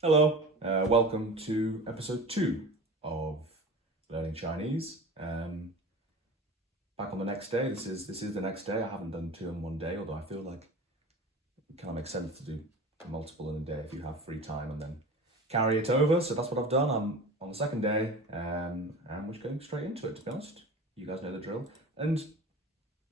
Hello, welcome to episode 2 of Learning Chinese. Back on the next day. This is the next day. I haven't done 2 in one day, although I feel like it kind of makes sense to do multiple in a day if you have free time and then carry it over. So that's what I've done. I'm on the second day, and we're just going straight into it. To be honest, you guys know the drill. And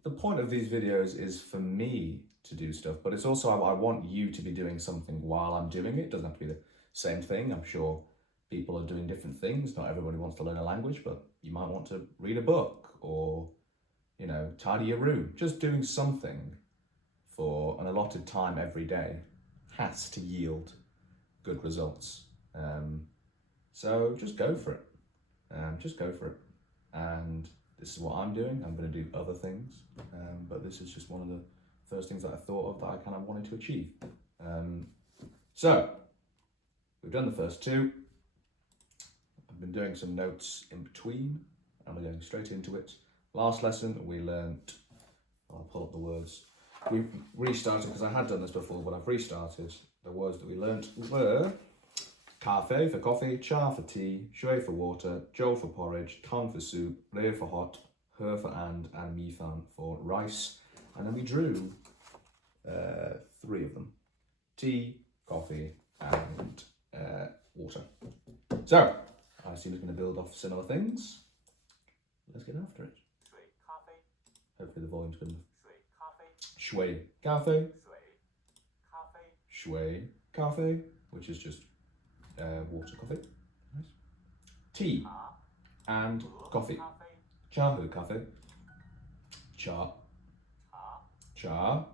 the point of these videos is for me to do stuff, but it's also I want you to be doing something while I'm doing it. It doesn't have to be the same thing. I'm sure people are doing different things. Not everybody wants to learn a language, but you might want to read a book or, tidy your room. Just doing something for an allotted time every day has to yield good results. So just go for it. Just go for it. And this is what I'm doing. I'm going to do other things, but this is just one of the first things that I thought of that I kind of wanted to achieve. So we've done the first 2. I've been doing some notes in between, and we're going straight into it. Last lesson we learnt. I'll pull up the words. We restarted because I had done this before, but I've restarted. The words that we learnt were Cafe for coffee, cha for tea, shui for water, zhou for porridge, tang for soup, le for hot, he for and mi fan for rice. And then we drew 3 of them. Tea, coffee, and water. So, I assume it's going to build off similar things. Let's get after it. Hopefully the volume's good enough. Shui cafe, shui cafe, which is just water coffee. Nice. Tea and coffee. Cha he cafe. Cha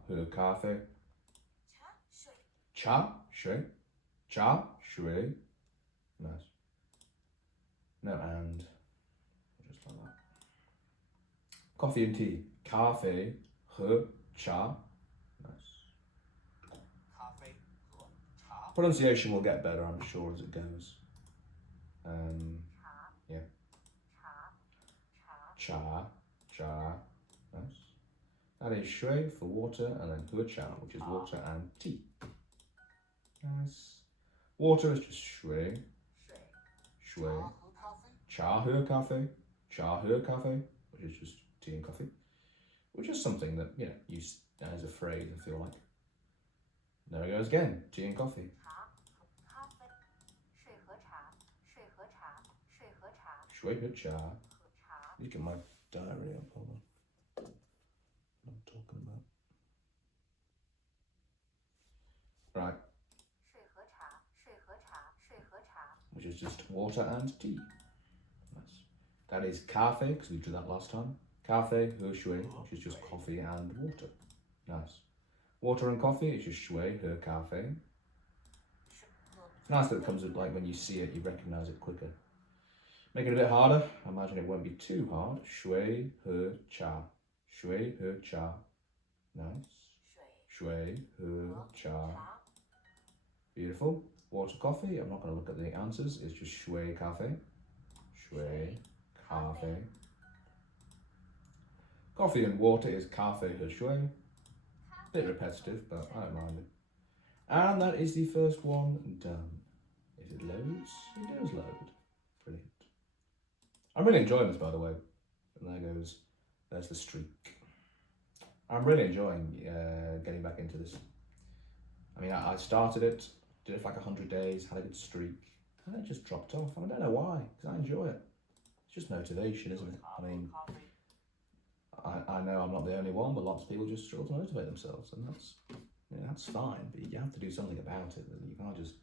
he cafe. Cha shui. Cha shui. Nice. No and. Just like that. Coffee and tea. Cafe he cha. Pronunciation will get better, I'm sure, as it goes. Yeah. Cha, nice. That is shui for water, and then hu cha, which is water and tea. Nice. Water is just shui. Cha hu cafe, which is just tea and coffee. Which is something that, use as a phrase, I feel like. There it goes again, tea and coffee. Shui he cha. You get my diary up, hold on. What I'm talking about. Right. Which is just water and tea. Nice. That is cafe, because we did that last time. Cafe, he shui, which is just coffee and water. Nice. Water and coffee is just shui, he cafe. It's nice that it comes with, like, when you see it, you recognise it quicker. Make it a bit harder. I imagine it won't be too hard. Shui he cha. Shui he cha. Nice. Shui he cha. Beautiful. Water, coffee. I'm not going to look at the answers. It's just shui cafe. Shui cafe. Coffee and water is cafe he shui. Bit repetitive, but I don't mind it. And that is the first one done. If it loads, it does load. Brilliant. I'm really enjoying this, by the way. And there's the streak. I'm really enjoying getting back into this. I mean, I started it, did it for like 100 days, had a good streak, and it just dropped off. I don't know why, because I enjoy it. It's just motivation, isn't it? I mean, I know I'm not the only one, but lots of people just struggle to motivate themselves, and that's fine, but you have to do something about it. You can't just...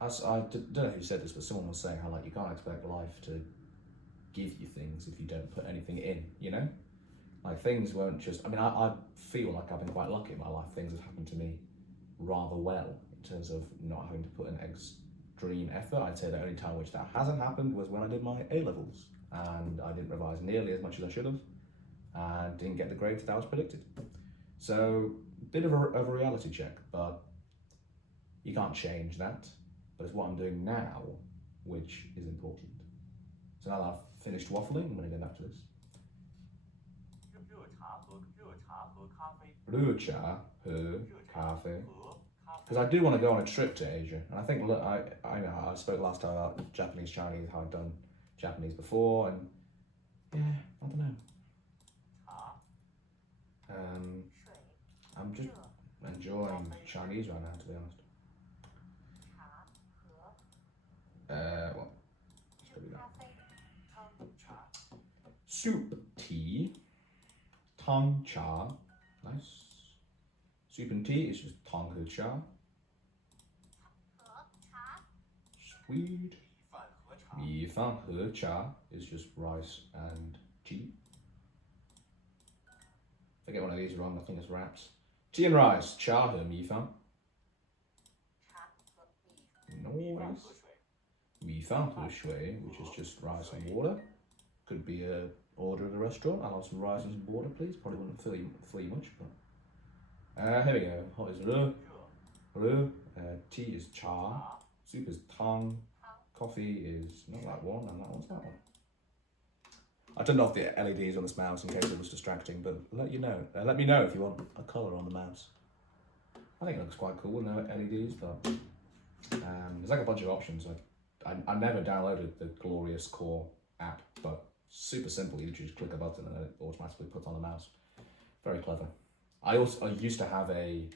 I don't know who said this, but someone was saying how, like, you can't expect life to give you things if you don't put anything in, you know? Like, things won't just... I mean, I feel like I've been quite lucky in my life. Things have happened to me rather well in terms of not having to put an extreme effort. I'd say the only time which that hasn't happened was when I did my A-levels, and I didn't revise nearly as much as I should have, and didn't get the grades that I was predicted. So, a bit of a reality check, but you can't change that. But it's what I'm doing now which is important. So now that I've finished waffling, I'm going to go back to this. 热茶和咖啡 because I do want to go on a trip to Asia. And I think, look, I know I spoke last time about Japanese, Chinese, how I've done Japanese before, and yeah, I don't know. I'm just enjoying Chinese right now, to be honest. Well, let's go do that. Soup, tea, tang cha, nice. Soup and tea is just tang he cha. Sweet. Mi fan he cha is just rice and tea. If I get one of these wrong, I think it's wraps. Tea and rice, cha he mi fan. Nice. Mi fan he shui, which is just rice and water. Could be a order at a restaurant. I'll have some rice and some water, please. Probably wouldn't fill you much, but here we go. Hot is re. Tea is cha. Soup is tang. Coffee is not that one, and that one's that one. I turned off the LEDs on this mouse in case it was distracting, but let me know if you want a colour on the mouse. I think it looks quite cool, no LEDs, but there's like a bunch of options. Like I never downloaded the Glorious Core app, but super simple. You just click a button and it automatically puts on the mouse. Very clever. I used to have a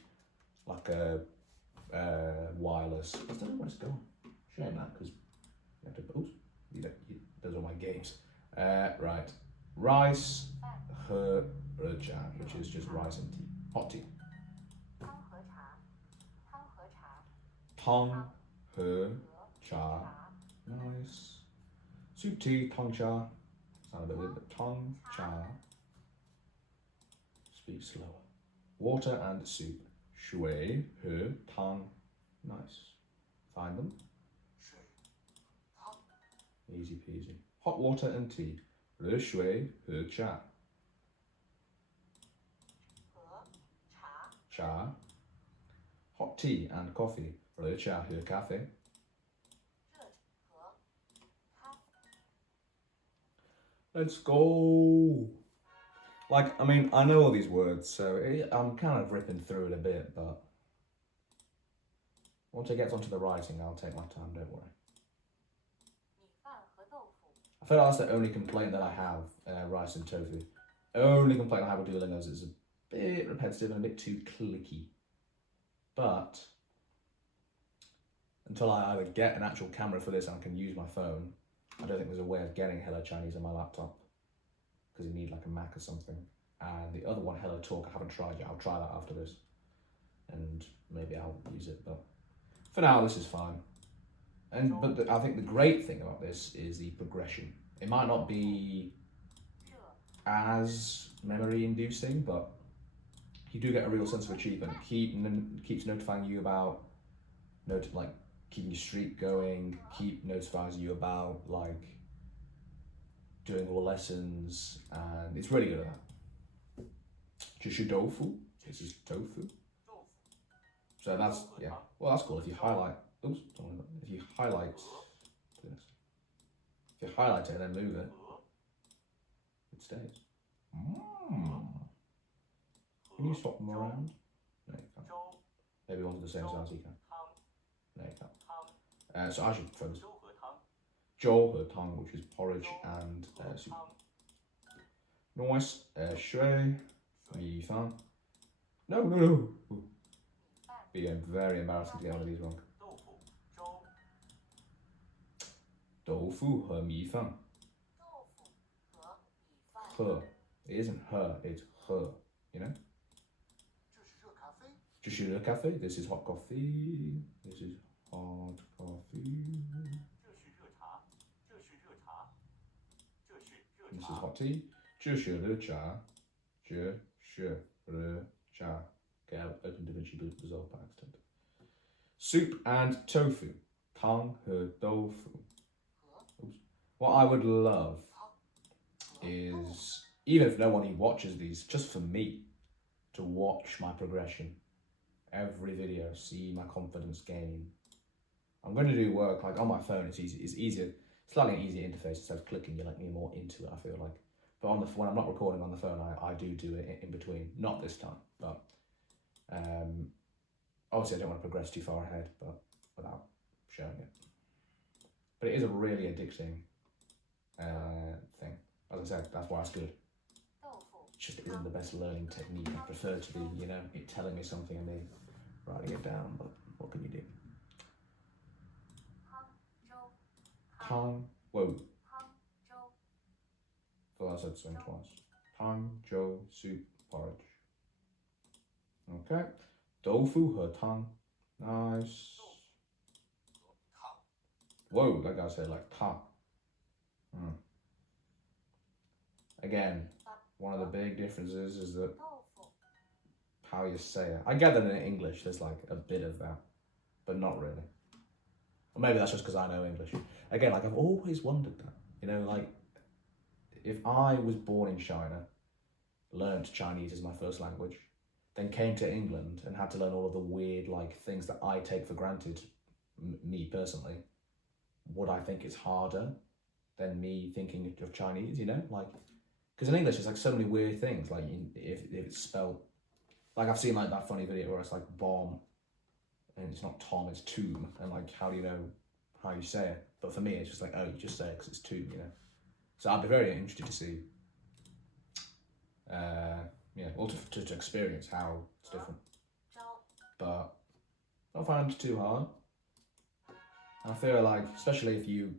wireless. I don't know where it's going. Shame that, because you have to. Those are my games. Right, rice, he, which is just rice and tea, hot tea. Tang, he, cha, nice. Soup, tea, tang cha. Sound a bit weird, but tang cha. Speak slower. Water and soup. Shui, he, tang, nice. Find them. Easy peasy. Hot water and tea. Le shui, he cha. Cha. Hot tea and coffee. Le cha, he cafe. Let's go. Like, I mean, I know all these words, so I'm kind of ripping through it a bit, but once it gets onto the writing, I'll take my time, don't worry. I feel like that's the only complaint that I have, rice and tofu. Only complaint I have with Duolingo is it's a bit repetitive and a bit too clicky. But until I either get an actual camera for this and I can use my phone, I don't think there's a way of getting Hello Chinese on my laptop, because you need like a Mac or something. And the other one, Hello Talk, I haven't tried yet. I'll try that after this, and maybe I'll use it. But for now, this is fine. But I think the great thing about this is the progression. It might not be as memory-inducing, but you do get a real sense of achievement. Keeps notifying you about, keeping your streak going. Keep notifying you about doing all the lessons, and it's really good at that. Jishu tofu. This is tofu. So that's, yeah. Well, that's cool. If you highlight. Oops, if you highlight it and then move it, it stays. Can you swap them around? No, you can't. Maybe one's the same size you can. No, you can't. So I should focus. Zhou he tang, which is porridge and soup. Nice. Shui, mi fan. No. Being very embarrassing to get one of these wrong. Doufu he mi fan. He. It isn't her, it's her, you know? 这是热咖啡. This is hot coffee. This is hot coffee. This is hot tea. 这是热茶. 这是热茶. Okay, I opened DaVinci Resolve by accident. Soup and tofu. Tang he tofu. Oops. What I would love is, even if no one watches these, just for me, to watch my progression. Every video, see my confidence gain. I'm going to do work on my phone. It's easier, slightly easier interface. Instead of clicking, you're more into it, I feel like. But when I'm not recording on the phone, I do it in between. Not this time, but Obviously, I don't want to progress too far ahead, but without showing it. But it is a really addicting thing. As I said, that's why it's good. It just isn't the best learning technique. I prefer to be, you know, it telling me something and me writing it down, but what can you do? Tang, whoa. Thought I said something twice. Tangzhou soup porridge. Okay. Doufu he tang. Nice. Whoa, that guy said like ta. Again, one of the big differences is that how you say it. I get that in English there's like a bit of that, but not really. Or maybe that's just because I know English. Again, like I've always wondered that. You know, like if I was born in China, learned Chinese as my first language, then came to England and had to learn all of the weird like things that I take for granted, me personally, would I think it's harder than me thinking of Chinese, you know? Like, because in English, it's like so many weird things. Like, if it's spelled, like I've seen like that funny video where it's like bomb, and it's not Tom, it's tomb, and like, how do you know how you say it? But for me, it's just like, oh, you just say it because it's tomb, you know? So I'd be very interested to see, yeah, well, to experience how it's different. But I don't find it too hard. I feel like, especially if you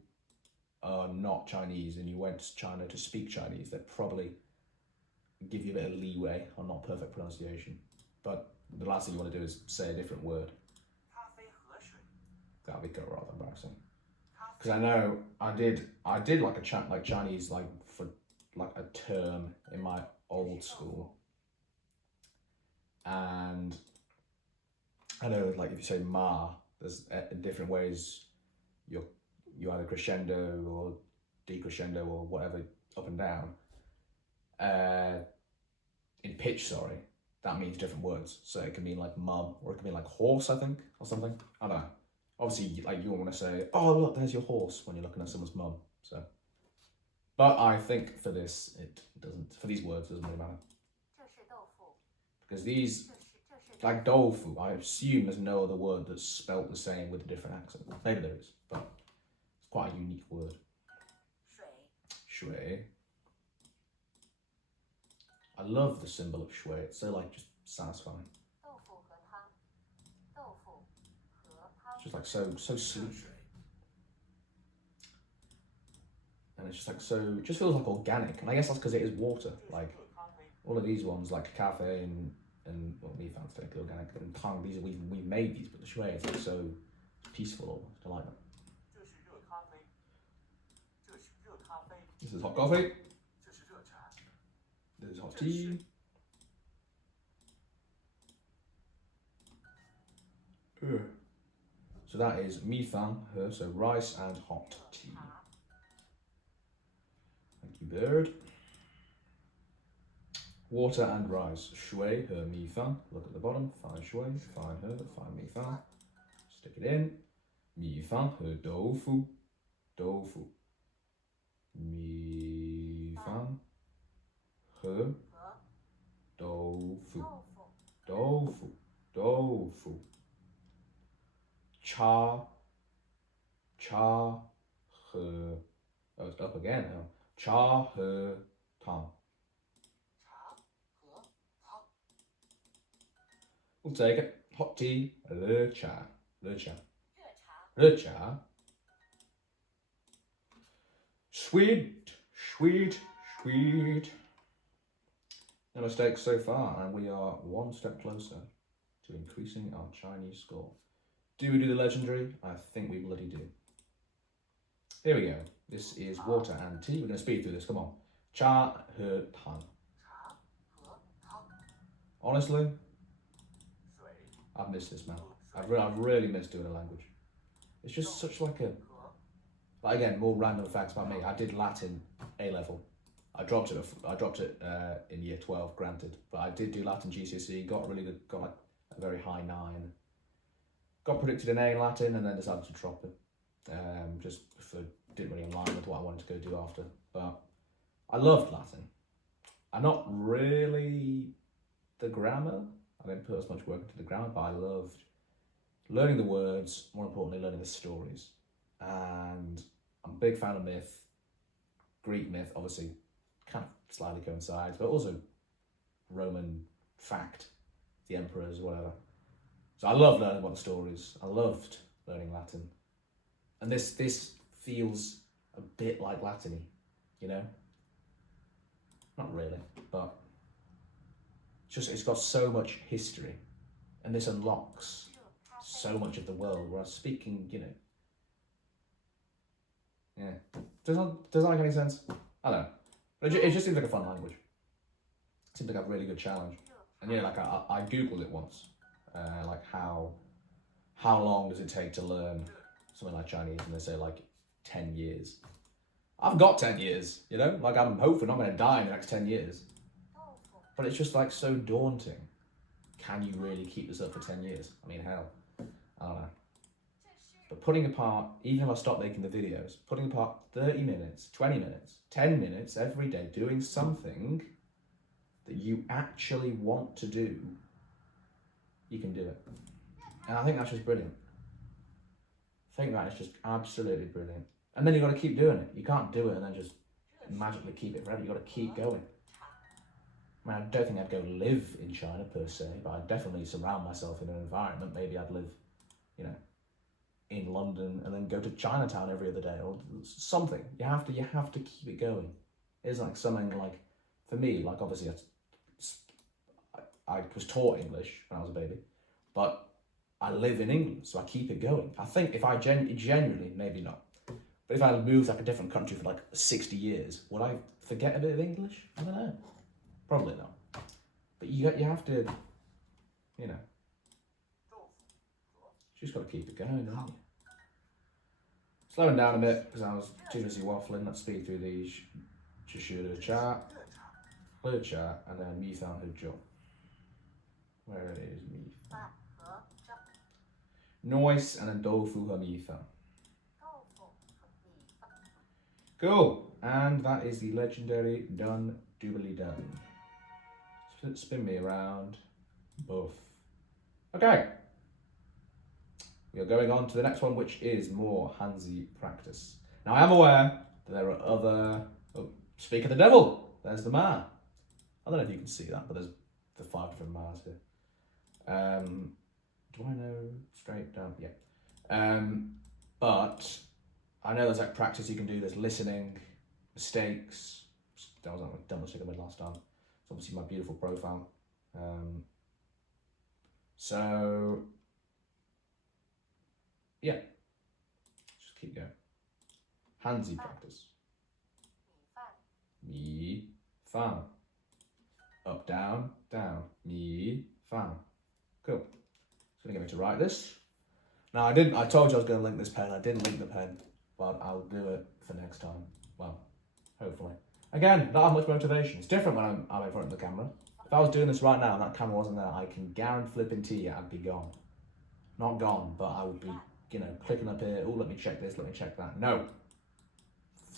are not Chinese and you went to China to speak Chinese, they'd probably give you a bit of leeway on not perfect pronunciation. But the last thing you want to do is say a different word. That'd be rather embarrassing. Because I know I did like like Chinese like for like a term in my old school, and I know like if you say ma, there's different ways you either crescendo or decrescendo or whatever, up and down. In pitch, sorry, that means different words. So it can mean like mum, or it can mean like horse, I think, or something. I don't know. Obviously, like you want to say, oh look, there's your horse when you're looking at someone's mum. So, but I think for this, it doesn't. For these words, it doesn't really matter. Because these, like doufu, I assume there's no other word that's spelt the same with a different accent. Maybe there is, but it's quite a unique word. Shui. I love the symbol of shui. It's so like just satisfying. It's just like so sweet. And it's just like so, it just feels like organic. And I guess that's because it is water. Like all of these ones, like cafe and well, mi fan's technically organic, and tang, these we made these, but the shui is like so peaceful almost. I like that. This is hot coffee. This is hot tea. So that is mi fan, so rice and hot tea. Thank you, bird. Water and rice. Shui, her, mi fan. Look at the bottom. Fan shui, fan her, fan mi fan. Stick it in. Mi fan, her, doufu. Doufu. Mi fan, her, doufu. Doufu. Doufu. Cha. Cha, he. Oh, it's up again now. Cha, he, tang. We'll take it. Hot tea, le cha. Le cha. Le cha. Sweet, sweet, sweet. No mistakes so far, and we are one step closer to increasing our Chinese score. Do we do the legendary? I think we bloody do. Here we go. This is water and tea. We're going to speed through this. Come on. Cha, he, tang. Honestly, I've missed this, man. I've really missed doing a language. It's just such like a... Like again, more random facts about me. I did Latin A-level. I dropped it in year 12, granted. But I did do Latin GCSE, got like a very high 9. Got predicted an A in Latin and then decided to drop it. Just didn't really align with what I wanted to go do after. But I loved Latin. I'm not really the grammar. I didn't put as much work into the grammar, but I loved learning the words, more importantly, learning the stories. And I'm a big fan of myth. Greek myth, obviously, kind of slightly coincides, but also Roman fact, the emperors, whatever. So I love learning about the stories. I loved learning Latin. And this feels a bit like Latin-y, you know? Not really, but it's got so much history, and this unlocks so much of the world. Whereas speaking, you know, yeah, does that make any sense? I don't know, but it just seems like a fun language. It seems like a really good challenge, and yeah, like I googled it once, like how long does it take to learn something like Chinese, and they say like 10 years. I've got 10 years, you know, like I'm hoping I'm going to die in the next 10 years. But it's just like so daunting. Can you really keep this up for 10 years? I mean, hell, I don't know. But putting apart, even if I stop making the videos, putting apart 30 minutes, 20 minutes, 10 minutes every day doing something that you actually want to do, you can do it. And I think that's just brilliant. I think that is just absolutely brilliant. And then you've got to keep doing it. You can't do it and then just magically keep it forever. You've got to keep going. I mean, I don't think I'd go live in China per se, but I'd definitely surround myself in an environment. Maybe I'd live, you know, in London and then go to Chinatown every other day or something. You have to keep it going. It's like something like, for me, like obviously I was taught English when I was a baby, but I live in England, so I keep it going. I think if I genuinely, maybe not, but if I moved like a different country for like 60 years, would I forget a bit of English? I don't know. Probably not. But you have to, you know, you just got to keep it going, don't you? Slowing down a bit because I was too busy waffling. Let's speed through these. Chishuda chat, clear chat, and then Mithan Hujjo. Where it is, Mithan. Noise, and then Dofu Hamitha. Cool. And that is the legendary Done Doobly Done. Spin me around. Buff. Okay. We are going on to the next one, which is more Hanzi practice. Now, I am aware that there are other... Oh, speak of the devil. There's the Ma. I don't know if you can see that, but there's the 5 different Ma's here. Do I know straight down? Yeah. But I know there's like practice you can do. There's listening, mistakes. That was like dumb mistake I made last time. It's obviously my beautiful profile. So yeah, just keep going. Hanzi practice. Mi, fan. Up, down, down. Mi, fan. Cool. It's gonna get me to write this. Now I told you I was gonna link this pen. I didn't link the pen, but I'll do it for next time. Well, hopefully. Again, not have much motivation. It's different when I'm in front of the camera. If I was doing this right now and that camera wasn't there, I can guarantee you I'd be gone. Not gone, but I would be, you know, clicking up here. Oh, let me check this, let me check that. No.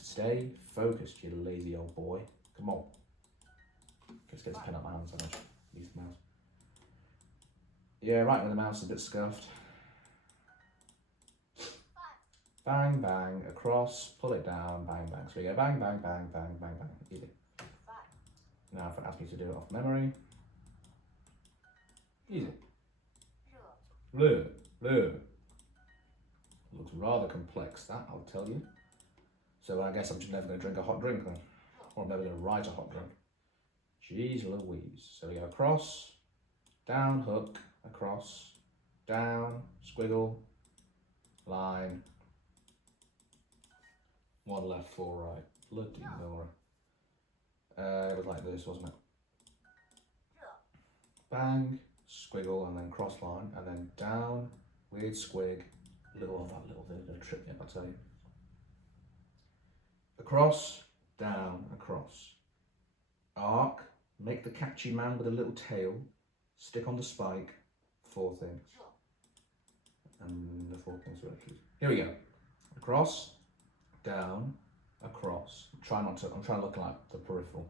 Stay focused, you lazy old boy. Come on. Let's get this pen up my hands so much. Use the mouse. Yeah, right with the mouse is a bit scuffed. Bang, bang, across, pull it down, bang, bang. So we go bang, bang, bang, bang, bang, bang. Easy. Now if it asks me to do it off memory. Easy. Blue, blue. Looks rather complex, that I'll tell you. So I guess I'm just never going to drink a hot drink then. Or I'm never going to write a hot drink. Jeez Louise. So we go across, down, hook, across, down, squiggle, line. 1 left, 4 right. Bloody Nora. It was like this, wasn't it? Bang, squiggle, and then cross line, and then down, weird squig. Little bit of trip me up, I tell you. Across, down, across. Arc, make the catchy man with a little tail, stick on the spike, 4 things. And the 4 things were actually. Here we go. Across, down, across. I'm trying to look like the peripheral.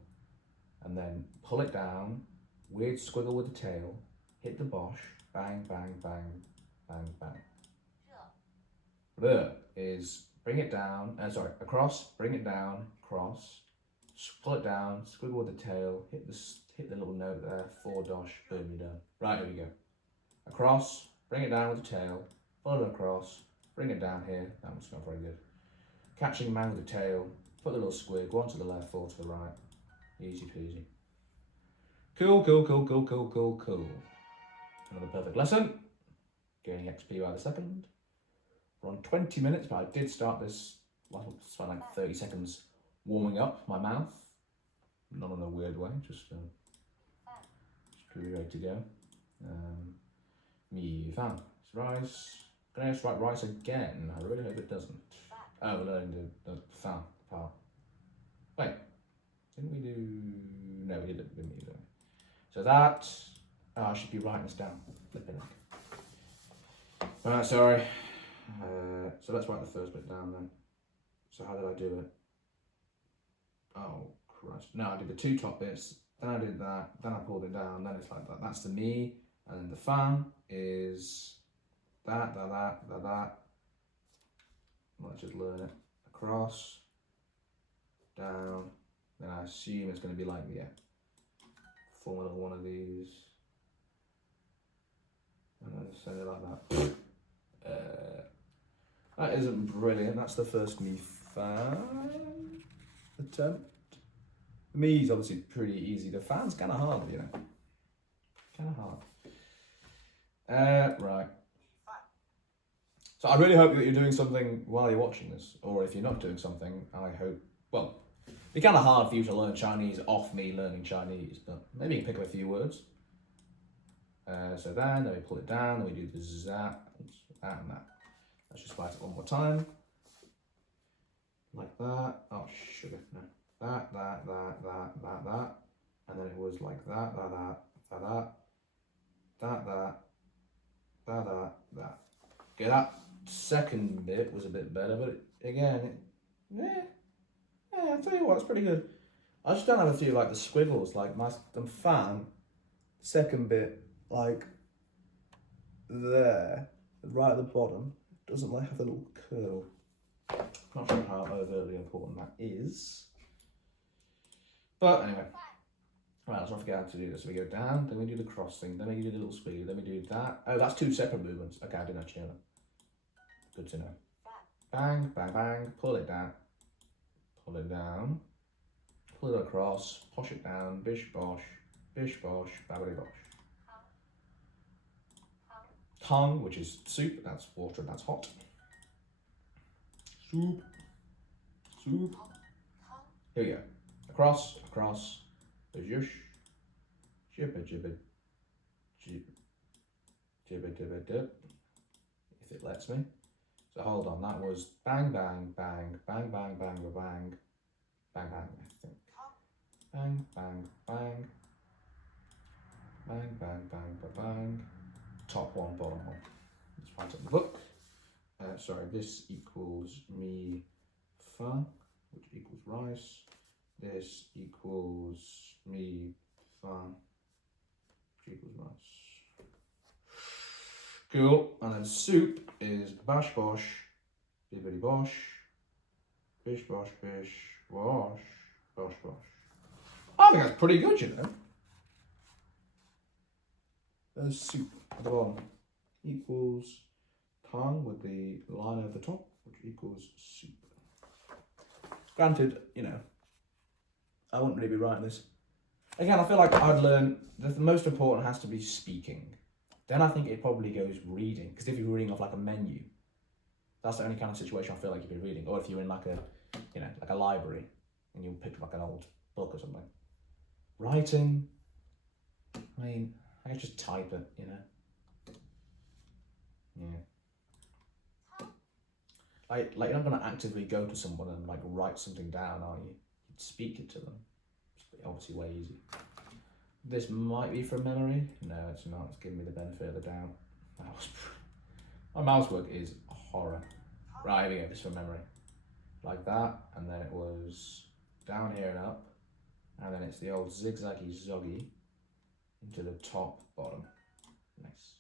And then pull it down, weird squiggle with the tail, hit the bosh, bang, bang, bang, bang, bang. The is bring it down, across, bring it down, cross, pull it down, squiggle with the tail, hit the little note there, 4 dosh, boom, you're done. Right, here we go. Across, bring it down with the tail, pull it across, bring it down here, that was not very good. Catching man with the tail, put the little squig, 1 to the left, 4 to the right. Easy peasy. Cool. Another perfect lesson. Gaining XP by the second. We're on 20 minutes, but I did start this, spent like 30 seconds warming up my mouth. Not in a weird way, just pretty ready to go. Me fan. It's rice. Can I just write rice again? I really hope it doesn't. Oh, we're learning the fan part. Wait, didn't we do? No, we didn't do it. So that, I should be writing this down. Flipping it. Alright, sorry. So let's write the first bit down then. So how did I do it? Oh Christ. No, I did the 2 top bits, then I did that, then I pulled it down, then it's like that. That's the me, and then the fan is that. Let's just learn it. Across, down, then I assume it's going to be like, form a little one of these, and then send it like that. That isn't brilliant. That's the first me fan attempt. The me's obviously pretty easy. The fan's kind of hard, you know. Kind of hard. Right. So I really hope that you're doing something while you're watching this, or if you're not doing something, I hope. Well, it'd be kind of hard for you to learn Chinese off me learning Chinese, but maybe you can pick up a few words. So then we pull it down, then we do the that and that. Let's just write it one more time. Like that. Oh, sugar. No. That. And then it was like that. Okay, that second bit was a bit better, but again, I'll tell you what, it's pretty good. I just don't have a few like the squiggles, like the fan, second bit, like there, right at the bottom, doesn't like have the little curl. Not sure how overtly important that is. But anyway, right, let's not forget how to do this. So we go down, then we do the cross thing, then we do the little squiggle, then we do that. Oh, that's 2 separate movements. Okay, I didn't actually know. Good to know. Bang, bang, bang, pull it down, pull it across, posh it down, bish bosh, babbity bosh. Tongue, which is soup, that's water, that's hot. Soup. Here we go. Across, zhush, jibba, dip, if it lets me. So hold on, that was bang, bang, bang, bang, bang, bang, bang, bang, bang, I think. Bang, bang, bang, bang, bang, bang, bang. Top one, bottom one. Let's write up the book. Sorry, this equals me fa, which equals rice. This equals me fa, which equals rice. Cool. And then soup is bash bosh, bibbidi bosh, bish bosh, bish, wash, bosh bosh. I think that's pretty good, you know. There's soup at the bottom equals tongue with the line over the top, which equals soup. Granted, you know, I wouldn't really be writing this. Again, I feel like I'd learn that the most important has to be speaking. Then I think it probably goes reading, because if you're reading off like a menu, that's the only kind of situation I feel like you'd be reading. Or if you're in like a, you know, like a library and you pick up like an old book or something. Writing, I mean, I can just type it, you know. Yeah. Like you're not gonna actively go to someone and like write something down, are you? You'd speak it to them. It's obviously way easy. This might be from memory. No, it's not. It's giving me the benefit of the doubt. My mouse work is horror. Right, here we go. Just from memory. Like that, and then it was down here and up, and then it's the old zigzaggy into the top bottom. Nice.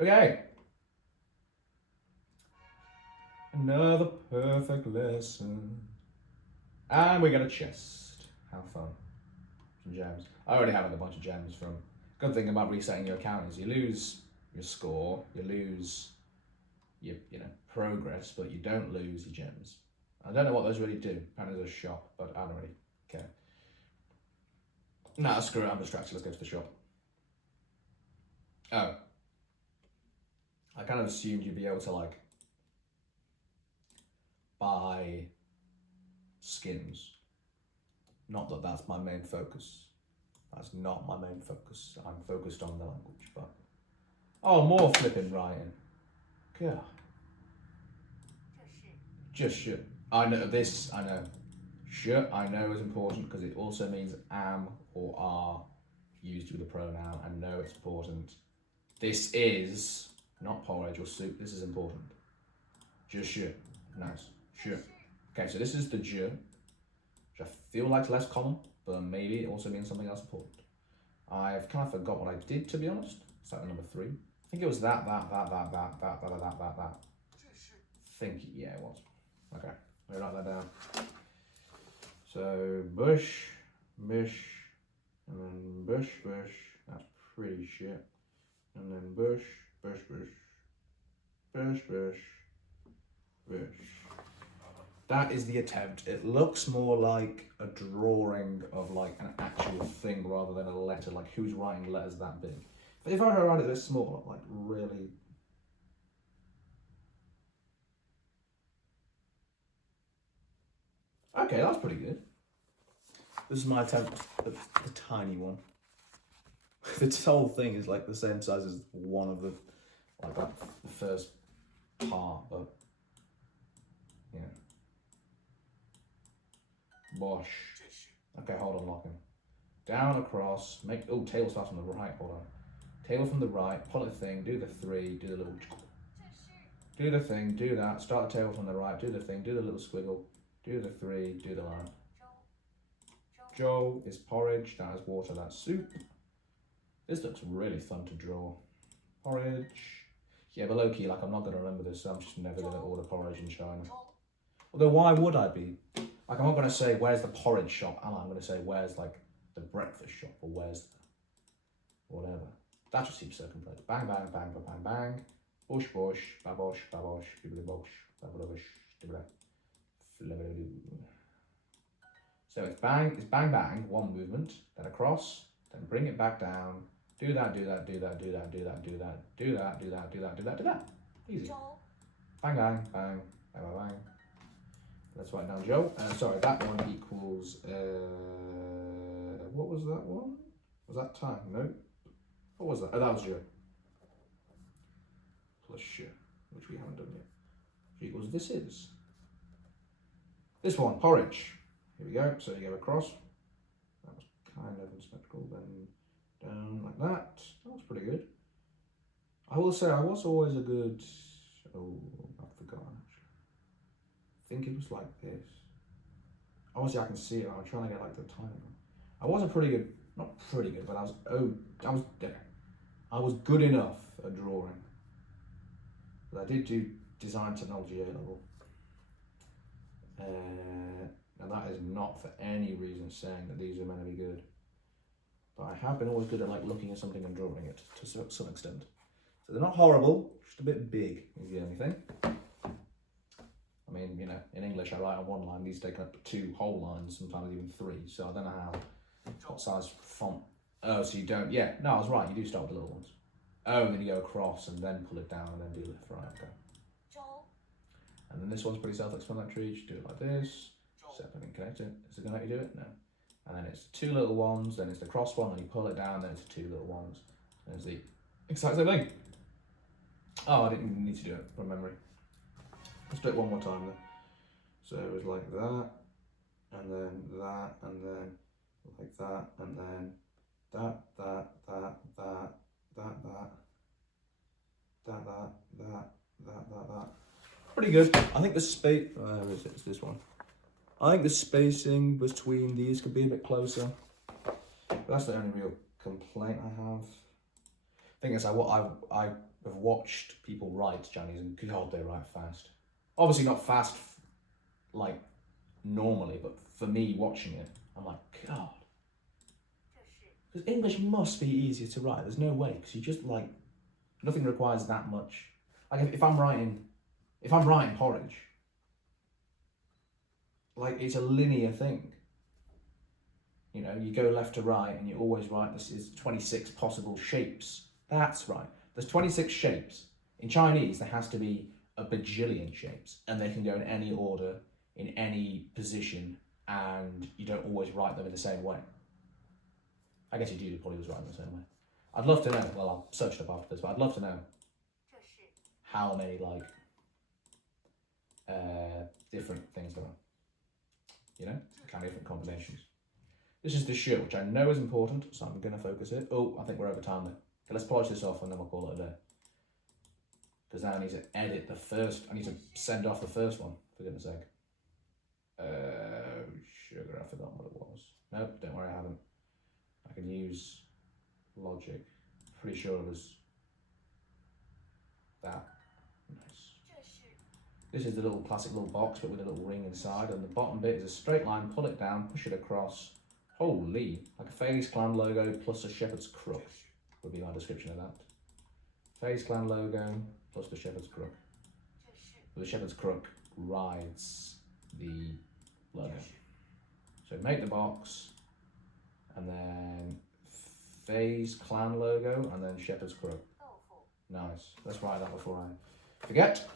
Okay. Another perfect lesson. And we get a chest. How fun. Some gems. I already have a bunch of gems from... Good thing about resetting your account is you lose your score, you lose your progress, but you don't lose your gems. I don't know what those really do. Apparently there's a shop, but I don't really care. Nah, screw it, I'm distracted. Let's go to the shop. Oh. I kind of assumed you'd be able to, like, buy skins. Not that that's my main focus. That's not my main focus. I'm focused on the language, but... Oh, more flipping writing. God. Just shit. I know this, I know. Shit, I know is important because it also means am or are used with a pronoun. I know it's important. This is not porridge or soup. This is important. Just shit. Nice. Shit. Okay, so this is the je, which I feel like is less common, but maybe it also means something else important. I've kind of forgot what I did, to be honest. It's like the number 3. I think it was that. I think, yeah, it was. Okay, let me write that down. So, bush, mish, and then bush, that's pretty shit. And then bush, bush. That is the attempt. It looks more like a drawing of like an actual thing rather than a letter. Like, who's writing letters that big? But if I write it this small, like really... Okay, that's pretty good. This is my attempt at the tiny one. This whole thing is like the same size as one of the, like that, the first part, but yeah. Bosh. Okay, hold on, locking. Down, across, make, oh, tail starts from the right, hold on. Tail from the right, pull the thing, do the 3, do the little, do the thing, do that, start the tail from the right, do the thing, do the little squiggle, do the 3, do the line. Joe is porridge, that is water, that's soup. This looks really fun to draw. Porridge. Yeah, but low key, like, I'm not going to remember this, so I'm just never going to order porridge in China. Although, why would I be? Like, I'm not going to say, where's the porridge shop? I'm going to say, where's, like, the breakfast shop, or where's the... whatever. That just seems so complete. Bang, bang, bang, bang, bang, bang. Bush, bush, babosh, babosh, bibbly bosh, babosh, dibbly. So it's bang, bang, one movement, then across, then bring it back down, do that. Easy. Bang, bang, bang, bang, bang, bang. Let's write down Joe. Sorry, that one equals, what was that one? Was that time? No. What was that? Oh, that was Joe. Plus sh, which we haven't done yet. Which equals this is. This one, porridge. Here we go, so you go across. That was kind of unsymmetrical, then down like that. That was pretty good. I will say I was always a good, oh, I've forgotten actually. I think it was like this. Obviously I can see it, I'm trying to get like the timing. I was a pretty good, not pretty good, but I was there. I was good enough at drawing. But I did do design technology A level. And that is not for any reason saying that these are meant to be good. But I have been always good at like looking at something and drawing it to some extent. So they're not horrible, just a bit big is the only thing. I mean, you know, in English I write on one line, these take up 2 whole lines, sometimes even 3. So I don't know what size font. Oh, so you don't, yeah, no, I was right, you do start with the little ones. Oh, and then you go across and then pull it down and then do left, right, okay. And then this one's pretty self-explanatory, just do it like this. Separate and connect it. Is it going to let you do it? No. And then it's 2 little ones, then it's the cross one, and you pull it down, then it's 2 little ones. There's the exact same thing. Oh, I didn't need to do it from memory. Let's do it one more time then. So it was like that, and then that, and then like that, and then that. Pretty good. I think the space, where is it? It's this one. I think the spacing between these could be a bit closer. But that's the only real complaint I have. Thing is, I have watched people write Chinese, and God, they write fast. Obviously not fast, like normally, but for me watching it, I'm like, God. Because English must be easier to write. There's no way, because you just like, nothing requires that much. Like if I'm writing porridge, like it's a linear thing. You know, you go left to right and you always write this is 26 possible shapes. That's right. There's 26 shapes. In Chinese, there has to be a bajillion shapes, and they can go in any order, in any position, and you don't always write them in the same way. I guess you do probably always write them in the same way. I'd love to know, well, I'll search it up after this, but I'd love to know how many, like, different things there are. You know, kind of different combinations. This is the shirt, which I know is important, so I'm going to focus it. Oh, I think we're over time there. Okay, let's polish this off and then we'll call it a day. Because now I need to edit the first, I need to send off the first one, for goodness sake. Sugar, I've forgotten what it was. Nope, don't worry, I haven't. I can use Logic. Pretty sure it was that. Nice. This is the little classic little box, but with a little ring inside, and the bottom bit is a straight line, pull it down, push it across. Holy, like a FaZe Clan logo plus a shepherd's crook would be my description of that. FaZe Clan logo plus the shepherd's crook. The shepherd's crook rides the logo. So make the box, and then FaZe Clan logo, and then shepherd's crook. Nice. Let's write that before I forget.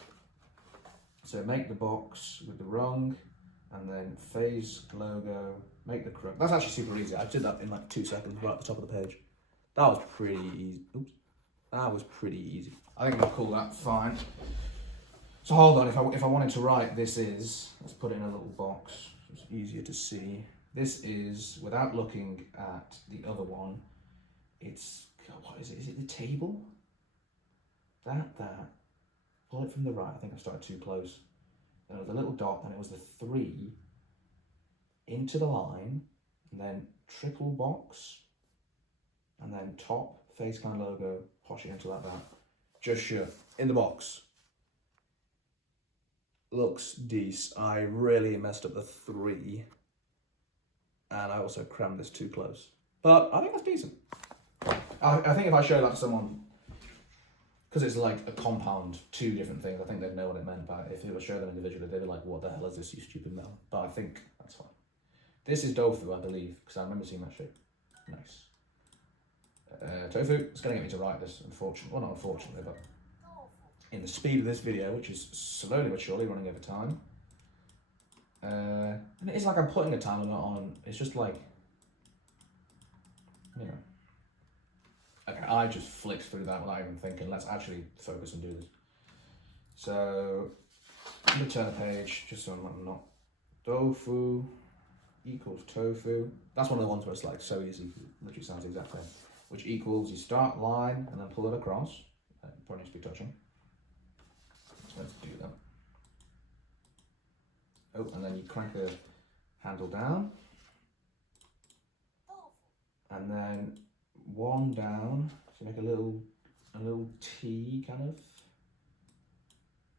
So make the box with the rung, and then FaZe logo, make the crook. That's actually super easy. I did that in like 2 seconds right at the top of the page. That was pretty easy. Oops. That was pretty easy. I think I'll call that fine. So hold on, if I wanted to write this is, let's put it in a little box, so it's easier to see. This is, without looking at the other one, it's, what is it? Is it the table? That. Pull it from the right. I think I started too close. Then it was a little dot, and it was the 3 into the line, and then triple box, and then top, FaZe Clan logo, posh it into like that. Just sure. In the box. Looks decent. I really messed up the 3, and I also crammed this too close. But I think that's decent. I think if I show that to someone, because it's like a compound, 2 different things, I think they'd know what it meant. But if it was show them individually, they'd be like, what the hell is this, you stupid man? But I think that's fine. This is Doufu, I believe, because I remember seeing that shape. Nice. Tofu, it's going to get me to write this, unfortunately. Well, not unfortunately, but in the speed of this video, which is slowly but surely running over time. And it's like I'm putting a time limit on, it's just like, you know. Okay, I just flicked through that without even thinking. Let's actually focus and do this. So, I'm going to turn the page, just so I'm not. Doufu equals tofu. That's one of the ones where it's like so easy, literally sounds the exact same. Which equals, you start line and then pull it across. Probably needs to be touching. So let's do that. Oh, and then you crank the handle down. And then 1 down, so make a little T kind of.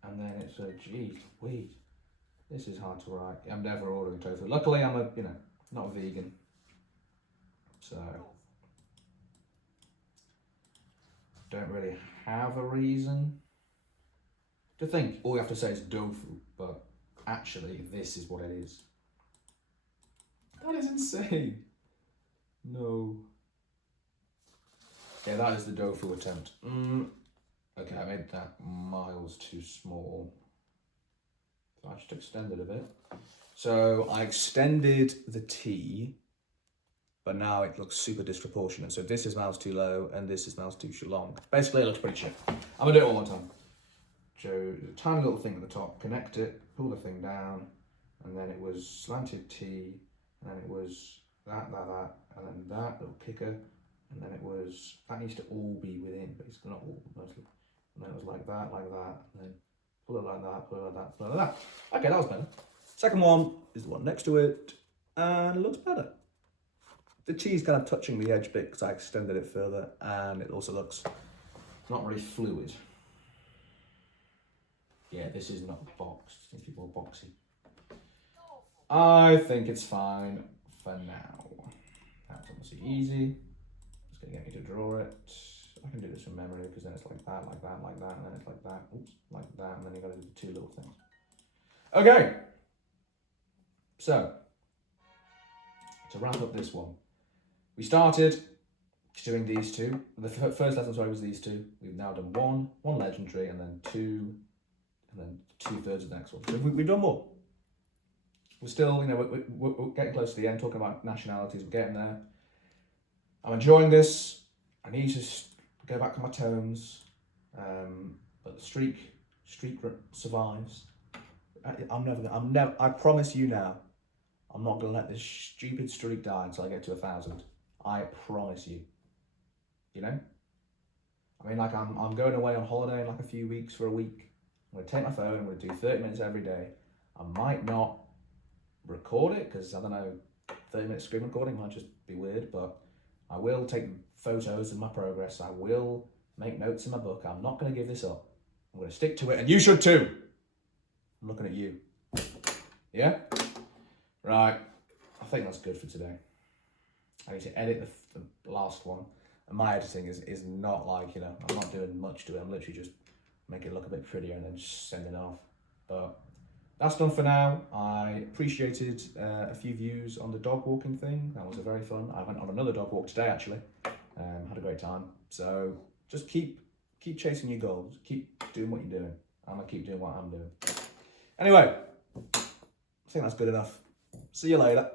And then it's a, geez, wait. This is hard to write. I'm never ordering tofu. Luckily I'm not a vegan. So don't really have a reason to think. All you have to say is tofu, but actually this is what it is. That is insane. No. Yeah, that is the tofu attempt. Okay, I made that miles too small. So I just extended a bit. So I extended the T, but now it looks super disproportionate. So this is miles too low, and this is miles too long. Basically, it looks pretty shit. I'm gonna do it one more time. So a tiny little thing at the top, connect it, pull the thing down, and then it was slanted T, and then it was that, and then that little kicker, and then it was, that needs to all be within, basically, not all, mostly. And then it was like that, and then pull it like that, pull it like that, pull it like that. Okay, that was better. Second one is the one next to it, and it looks better. The T is kind of touching the edge bit because I extended it further, and it also looks not very fluid. Yeah, this is not boxed. These people are boxy. I think it's fine for now. That's obviously easy. It's going to get me to draw it. I can do this from memory because then it's like that, like that, like that, and then it's like that. Oops, like that, and then you've got to do the two little things. Okay. So, to wrap up this one, we started doing these two. The first lesson, sorry, was these two. We've now done one legendary, and then two, and then 2/3 of the next one. So we've done more. We're still, you know, we're getting close to the end, talking about nationalities. We're getting there. I'm enjoying this. I need to go back to my tones, but the streak survives. I promise you now, I'm not gonna let this stupid streak die until I get to 1,000. I promise you. You know? I mean, like I'm going away on holiday in like a few weeks for a week. I'm gonna take my phone. I'm gonna do 30 minutes every day. I might not record it because I don't know, 30-minute screen recording might just be weird, but I will take photos of my progress. I will make notes in my book. I'm not going to give this up. I'm going to stick to it, and you should too. I'm looking at you. Yeah? Right. I think that's good for today. I need to edit the last one. And my editing is not like, you know, I'm not doing much to it. I'm literally just making it look a bit prettier and then just send it off. But that's done for now. I appreciated a few views on the dog walking thing. That was very fun. I went on another dog walk today, actually. Had a great time. So just keep chasing your goals. Keep doing what you're doing. I'm going to keep doing what I'm doing. Anyway, I think that's good enough. See you later.